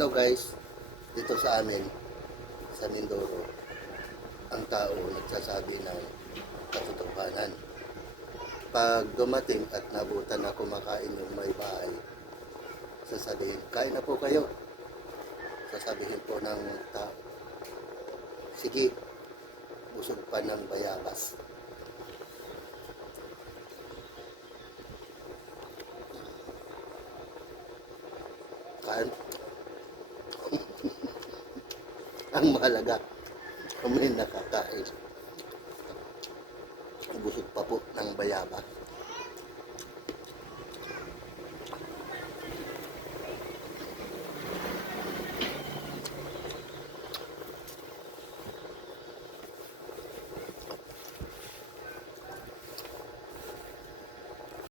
Hello guys, dito sa amin, sa Mindoro, ang tao nagsasabi ng katotohanan. Pag dumating at nabutan na kumakain yung may bahay, sasabihin, kain na po kayo. Sasabihin po ng tao, sige, busog pa ng bayabas. Kain. Ang mahalaga, kung may nakakain. Busog pa po ng bayabas.